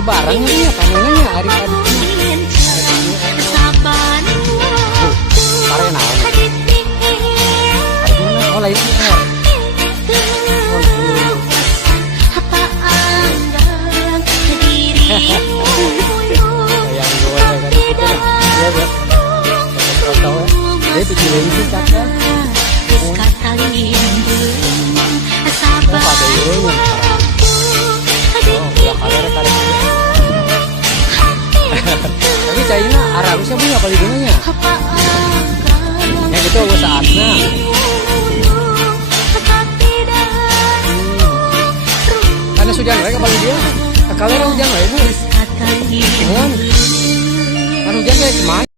Barangnya ya panennya hari-hari. Pare naon? Oh lain ya. Yang gue kan itu ya. Tahu. Dia pikirin sih kakak. Oh, pada ini. Tapi China Arabnya punya paling gunanya. Yang itu saatnya. Karena hujan mereka paling dia. Kalau hujan lah ibu. Kan hujan kayak kemana?